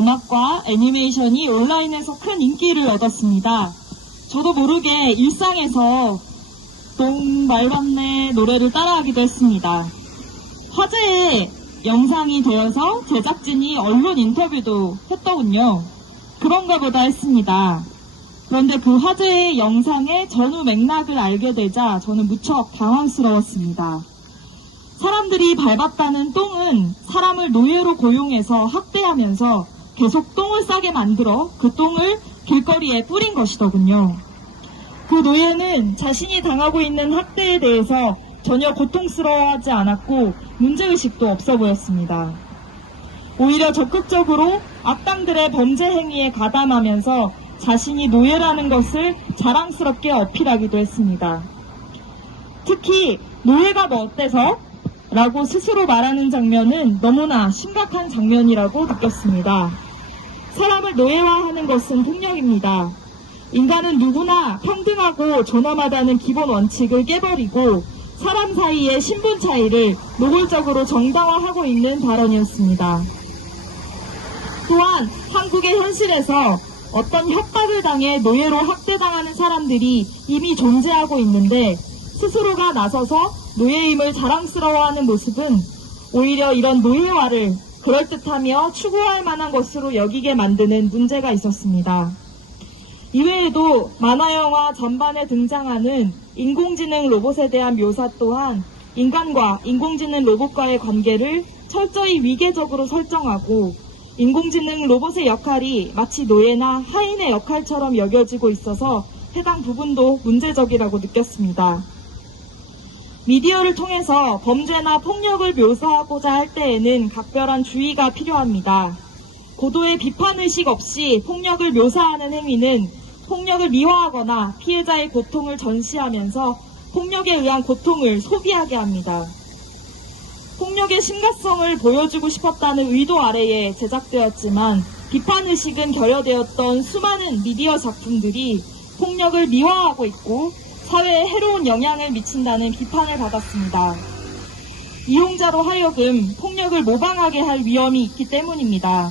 음악과 애니메이션이 온라인에서 큰 인기를 얻었습니다. 저도 모르게 일상에서 똥 말봤네 노래를 따라하기도 했습니다. 화제의 영상이 되어서 제작진이 언론 인터뷰도 했더군요. 그런가 보다 했습니다. 그런데 그 화제의 영상의 전후 맥락을 알게 되자 저는 무척 당황스러웠습니다. 사람들이 밟았다는 똥은 사람을 노예로 고용해서 학대하면서 계속 똥을 싸게 만들어 그 똥을 길거리에 뿌린 것이더군요. 그 노예는 자신이 당하고 있는 학대에 대해서 전혀 고통스러워하지 않았고 문제의식도 없어 보였습니다. 오히려 적극적으로 악당들의 범죄 행위에 가담하면서 자신이 노예라는 것을 자랑스럽게 어필하기도 했습니다. 특히 노예가 뭐 어때서? 라고 스스로 말하는 장면은 너무나 심각한 장면이라고 느꼈습니다. 사람을 노예화하는 것은 폭력입니다. 인간은 누구나 평등하고 존엄하다는 기본 원칙을 깨버리고 사람 사이의 신분 차이를 노골적으로 정당화하고 있는 발언이었습니다. 또한 한국의 현실에서 어떤 협박을 당해 노예로 학대당하는 사람들이 이미 존재하고 있는데 스스로가 나서서 노예임을 자랑스러워하는 모습은 오히려 이런 노예화를 그럴듯하며 추구할 만한 것으로 여기게 만드는 문제가 있었습니다. 이외에도 만화영화 전반에 등장하는 인공지능 로봇에 대한 묘사 또한 인간과 인공지능 로봇과의 관계를 철저히 위계적으로 설정하고 인공지능 로봇의 역할이 마치 노예나 하인의 역할처럼 여겨지고 있어서 해당 부분도 문제적이라고 느꼈습니다. 미디어를 통해서 범죄나 폭력을 묘사하고자 할 때에는 각별한 주의가 필요합니다. 고도의 비판의식 없이 폭력을 묘사하는 행위는 폭력을 미화하거나 피해자의 고통을 전시하면서 폭력에 의한 고통을 소비하게 합니다. 폭력의 심각성을 보여주고 싶었다는 의도 아래에 제작되었지만 비판의식은 결여되었던 수많은 미디어 작품들이 폭력을 미화하고 있고 사회에 해로운 영향을 미친다는 비판을 받았습니다. 이용자로 하여금 폭력을 모방하게 할 위험이 있기 때문입니다.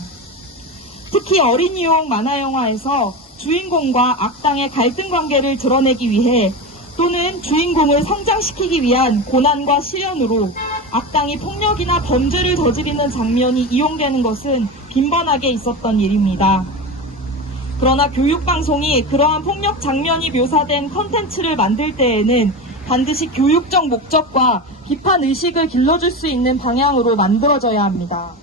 특히 어린이용 만화영화에서 주인공과 악당의 갈등 관계를 드러내기 위해 또는 주인공을 성장시키기 위한 고난과 시련으로 악당이 폭력이나 범죄를 저지르는 장면이 이용되는 것은 빈번하게 있었던 일입니다. 그러나 교육방송이 그러한 폭력 장면이 묘사된 컨텐츠를 만들 때에는 반드시 교육적 목적과 비판의식을 길러줄 수 있는 방향으로 만들어져야 합니다.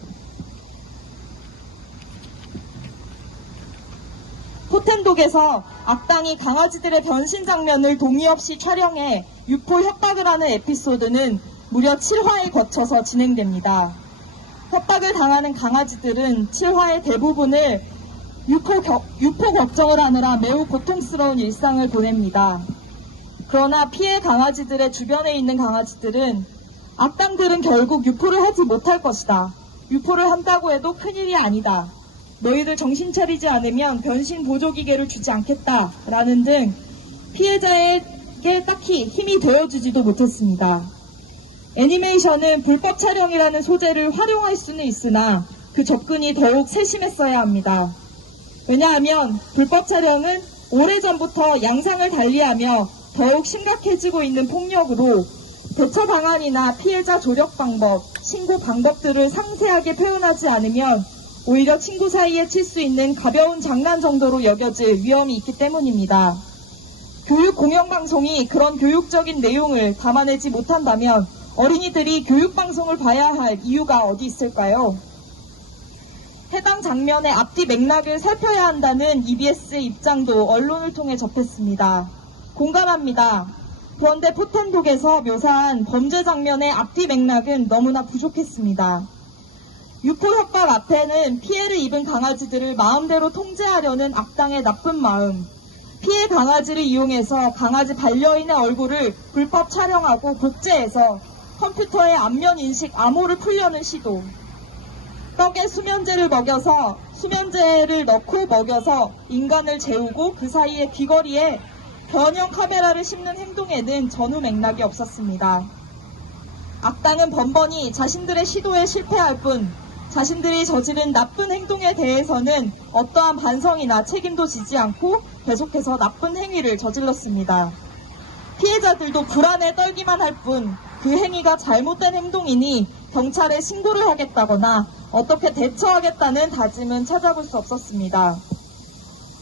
포텐독에서 악당이 강아지들의 변신 장면을 동의 없이 촬영해 유포 협박을 하는 에피소드는 무려 7화에 거쳐서 진행됩니다. 협박을 당하는 강아지들은 7화의 대부분을 유포 걱정을 하느라 매우 고통스러운 일상을 보냅니다. 그러나 피해 강아지들의 주변에 있는 강아지들은 악당들은 결국 유포를 하지 못할 것이다. 유포를 한다고 해도 큰일이 아니다. 너희들 정신 차리지 않으면 변신 보조기계를 주지 않겠다. 라는 등 피해자에게 딱히 힘이 되어주지도 못했습니다. 애니메이션은 불법 촬영이라는 소재를 활용할 수는 있으나 그 접근이 더욱 세심했어야 합니다. 왜냐하면 불법 촬영은 오래전부터 양상을 달리하며 더욱 심각해지고 있는 폭력으로 대처 방안이나 피해자 조력 방법, 신고 방법들을 상세하게 표현하지 않으면 오히려 친구 사이에 칠 수 있는 가벼운 장난 정도로 여겨질 위험이 있기 때문입니다. 교육 공영방송이 그런 교육적인 내용을 담아내지 못한다면 어린이들이 교육방송을 봐야 할 이유가 어디 있을까요? 해당 장면의 앞뒤 맥락을 살펴야 한다는 EBS의 입장도 언론을 통해 접했습니다. 공감합니다. 그런데 포텐독에서 묘사한 범죄 장면의 앞뒤 맥락은 너무나 부족했습니다. 유포 협박 앞에는 피해를 입은 강아지들을 마음대로 통제하려는 악당의 나쁜 마음, 피해 강아지를 이용해서 강아지 반려인의 얼굴을 불법 촬영하고 복제해서 컴퓨터의 안면 인식 암호를 풀려는 시도, 떡에 수면제를 먹여서 수면제를 넣고 먹여서 인간을 재우고 그 사이에 귀걸이에 변형 카메라를 심는 행동에는 전후 맥락이 없었습니다. 악당은 번번이 자신들의 시도에 실패할 뿐 자신들이 저지른 나쁜 행동에 대해서는 어떠한 반성이나 책임도 지지 않고 계속해서 나쁜 행위를 저질렀습니다. 피해자들도 불안에 떨기만 할 뿐 그 행위가 잘못된 행동이니 경찰에 신고를 하겠다거나 어떻게 대처하겠다는 다짐은 찾아볼 수 없었습니다.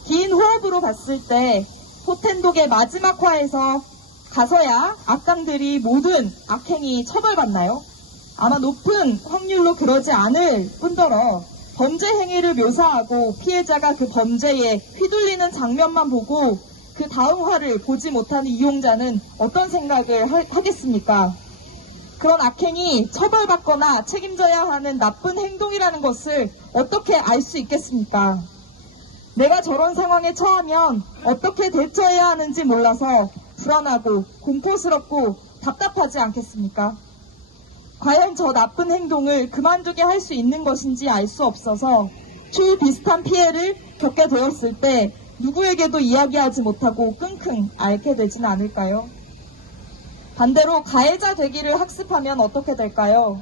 긴 호흡으로 봤을 때 포텐독의 마지막 화에서 가서야 악당들이 모든 악행이 처벌받나요? 아마 높은 확률로 그러지 않을 뿐더러 범죄 행위를 묘사하고 피해자가 그 범죄에 휘둘리는 장면만 보고 그 다음 화를 보지 못하는 이용자는 어떤 생각을 하겠습니까? 그런 악행이 처벌받거나 책임져야 하는 나쁜 행동이라는 것을 어떻게 알 수 있겠습니까? 내가 저런 상황에 처하면 어떻게 대처해야 하는지 몰라서 불안하고 공포스럽고 답답하지 않겠습니까? 과연 저 나쁜 행동을 그만두게 할 수 있는 것인지 알 수 없어서 추후 비슷한 피해를 겪게 되었을 때 누구에게도 이야기하지 못하고 끙끙 앓게 되지는 않을까요? 반대로 가해자 되기를 학습하면 어떻게 될까요?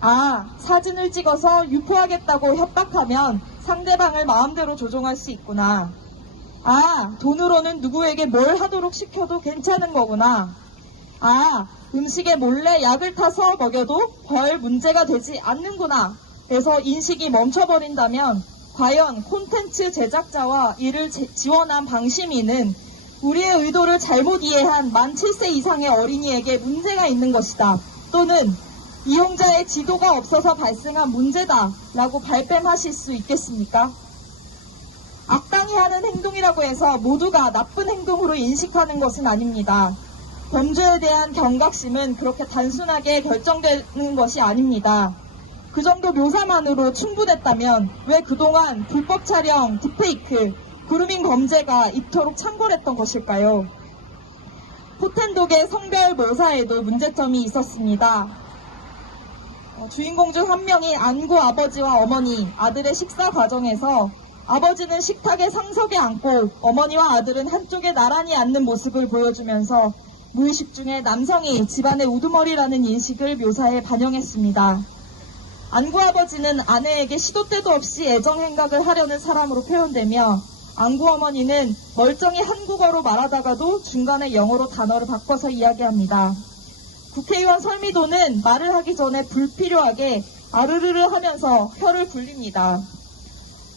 아, 사진을 찍어서 유포하겠다고 협박하면 상대방을 마음대로 조종할 수 있구나. 아, 돈으로는 누구에게 뭘 하도록 시켜도 괜찮은 거구나. 아, 음식에 몰래 약을 타서 먹여도 별 문제가 되지 않는구나. 그래서 인식이 멈춰버린다면 과연 콘텐츠 제작자와 이를 지원한 방심이는 우리의 의도를 잘못 이해한 만 7세 이상의 어린이에게 문제가 있는 것이다. 또는 이용자의 지도가 없어서 발생한 문제다 라고 발뺌하실 수 있겠습니까? 악당이 하는 행동이라고 해서 모두가 나쁜 행동으로 인식하는 것은 아닙니다. 범죄에 대한 경각심은 그렇게 단순하게 결정되는 것이 아닙니다. 그 정도 묘사만으로 충분했다면 왜 그동안 불법 촬영, 딥페이크, 그루밍 범죄가 이토록 창궐했던 것일까요? 포텐독의 성별 묘사에도 문제점이 있었습니다. 주인공 중 한 명이 안구 아버지와 어머니, 아들의 식사 과정에서 아버지는 식탁의 상석에 앉고 어머니와 아들은 한쪽에 나란히 앉는 모습을 보여주면서 무의식 중에 남성이 집안의 우두머리라는 인식을 묘사해 반영했습니다. 안구 아버지는 아내에게 시도 때도 없이 애정 행각을 하려는 사람으로 표현되며 안구 어머니는 멀쩡히 한국어로 말하다가도 중간에 영어로 단어를 바꿔서 이야기합니다. 국회의원 설미도는 말을 하기 전에 불필요하게 아르르르 하면서 혀를 굴립니다.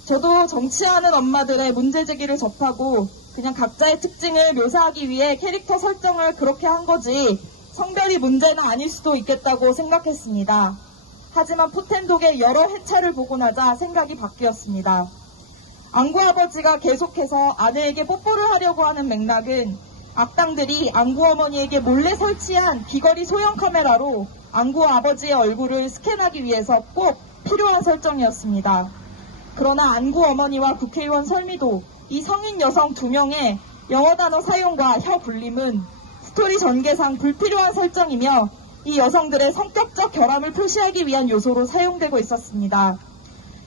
저도 정치하는 엄마들의 문제제기를 접하고 그냥 각자의 특징을 묘사하기 위해 캐릭터 설정을 그렇게 한 거지 성별이 문제는 아닐 수도 있겠다고 생각했습니다. 하지만 포텐독의 여러 회차를 보고 나자 생각이 바뀌었습니다. 안구 아버지가 계속해서 아내에게 뽀뽀를 하려고 하는 맥락은 악당들이 안구 어머니에게 몰래 설치한 귀걸이 소형 카메라로 안구 아버지의 얼굴을 스캔하기 위해서 꼭 필요한 설정이었습니다. 그러나 안구 어머니와 국회의원 설미도 이 성인 여성 2명의 영어 단어 사용과 혀 굴림은 스토리 전개상 불필요한 설정이며 이 여성들의 성격적 결함을 표시하기 위한 요소로 사용되고 있었습니다.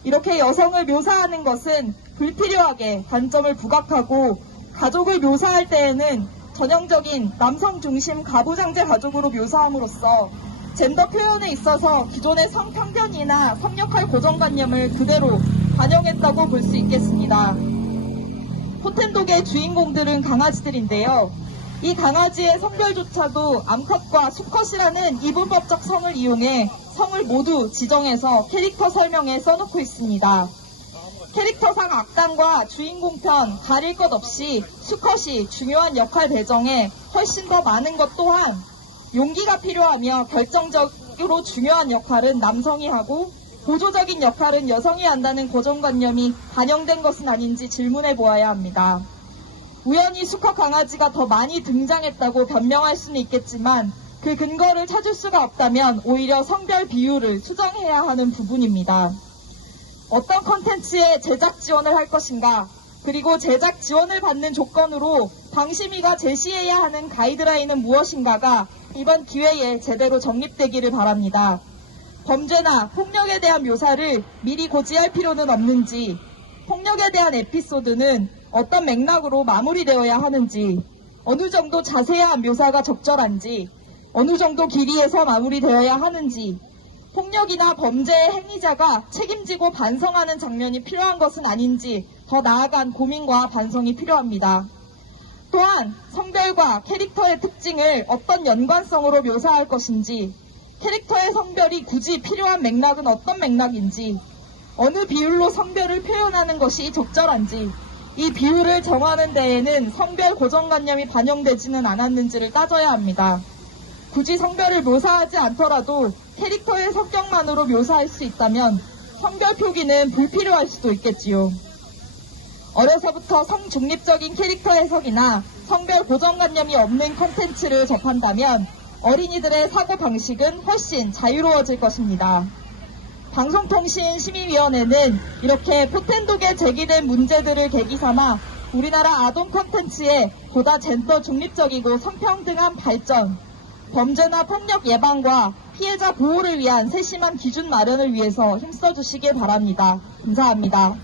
이렇게 여성을 묘사하는 것은 불필요하게 단점을 부각하고 가족을 묘사할 때에는 전형적인 남성 중심 가부장제 가족으로 묘사함으로써 젠더 표현에 있어서 기존의 성편견이나 성역할 고정관념을 그대로 반영했다고 볼 수 있겠습니다. 포텐독의 주인공들은 강아지들인데요. 이 강아지의 성별조차도 암컷과 수컷이라는 이분법적 성을 이용해 성을 모두 지정해서 캐릭터 설명에 써놓고 있습니다. 캐릭터상 악당과 주인공 편 가릴 것 없이 수컷이 중요한 역할 배정에 훨씬 더 많은 것 또한 용기가 필요하며 결정적으로 중요한 역할은 남성이 하고 보조적인 역할은 여성이 한다는 고정관념이 반영된 것은 아닌지 질문해 보아야 합니다. 우연히 수컷 강아지가 더 많이 등장했다고 변명할 수는 있겠지만 그 근거를 찾을 수가 없다면 오히려 성별 비율을 수정해야 하는 부분입니다. 어떤 컨텐츠에 제작 지원을 할 것인가, 그리고 제작 지원을 받는 조건으로 방심위가 제시해야 하는 가이드라인은 무엇인가가 이번 기회에 제대로 정립되기를 바랍니다. 범죄나 폭력에 대한 묘사를 미리 고지할 필요는 없는지, 폭력에 대한 에피소드는 어떤 맥락으로 마무리되어야 하는지, 어느 정도 자세한 묘사가 적절한지, 어느 정도 길이에서 마무리되어야 하는지, 폭력이나 범죄의 행위자가 책임지고 반성하는 장면이 필요한 것은 아닌지 더 나아간 고민과 반성이 필요합니다. 또한 성별과 캐릭터의 특징을 어떤 연관성으로 묘사할 것인지, 캐릭터의 성별이 굳이 필요한 맥락은 어떤 맥락인지, 어느 비율로 성별을 표현하는 것이 적절한지, 이 비율을 정하는 데에는 성별 고정관념이 반영되지는 않았는지를 따져야 합니다. 굳이 성별을 묘사하지 않더라도 캐릭터의 성격만으로 묘사할 수 있다면 성별 표기는 불필요할 수도 있겠지요. 어려서부터 성중립적인 캐릭터 해석이나 성별 고정관념이 없는 콘텐츠를 접한다면 어린이들의 사고방식은 훨씬 자유로워질 것입니다. 방송통신심의위원회는 이렇게 포텐독에 제기된 문제들을 계기 삼아 우리나라 아동 콘텐츠의 보다 젠더 중립적이고 성평등한 발전, 범죄나 폭력 예방과 피해자 보호를 위한 세심한 기준 마련을 위해서 힘써주시길 바랍니다. 감사합니다.